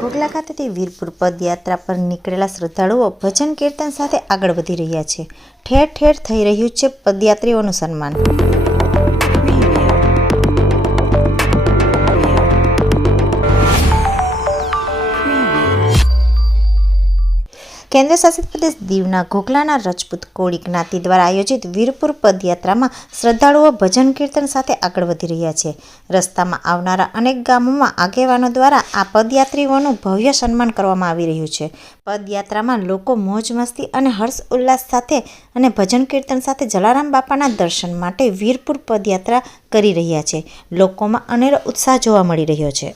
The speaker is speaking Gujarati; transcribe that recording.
ઘોઘલા ખાતેથી વીરપુર પદયાત્રા પર નીકળેલા શ્રદ્ધાળુઓ ભજન કીર્તન સાથે આગળ વધી રહ્યા છે। ઠેર ઠેર થઈ રહ્યું છે પદયાત્રીઓનું સન્માન। કેન્દ્ર શાસિત પ્રદેશ દીવના ઘોઘલાના રજપૂત કોળી જ્ઞાતિ દ્વારા આયોજિત વીરપુર પદયાત્રામાં શ્રદ્ધાળુઓ ભજન કીર્તન સાથે આગળ વધી રહ્યા છે। રસ્તામાં આવનારા અનેક ગામોમાં આગેવાનો દ્વારા આ પદયાત્રીઓનું ભવ્ય સન્માન કરવામાં આવી રહ્યું છે। પદયાત્રામાં લોકો મોજ મસ્તી અને હર્ષ ઉલ્લાસ સાથે અને ભજન કીર્તન સાથે જલારામ બાપાના દર્શન માટે વીરપુર પદયાત્રા કરી રહ્યા છે। લોકોમાં અનેરો ઉત્સાહ જોવા મળી રહ્યો છે।